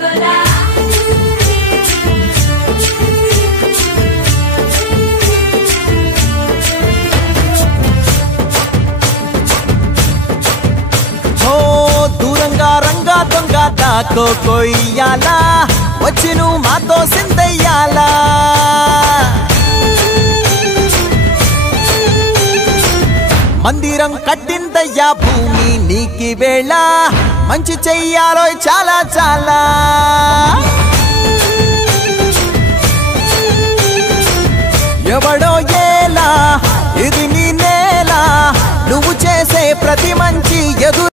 గోలా దూరంగా రంగా దొంగ దాకో కొయ్యాలా వచ్చి నువ్వు మాతో సిందయ్యాలా మందిరం కట్టిందయ్యా భూమి నీకి వేళ మంచి చెయ్యాలో చాలా చాలా ఎవడో ఏలా ఇది నీ నేల నువ్వు చేసే ప్రతి మంచి ఎదురు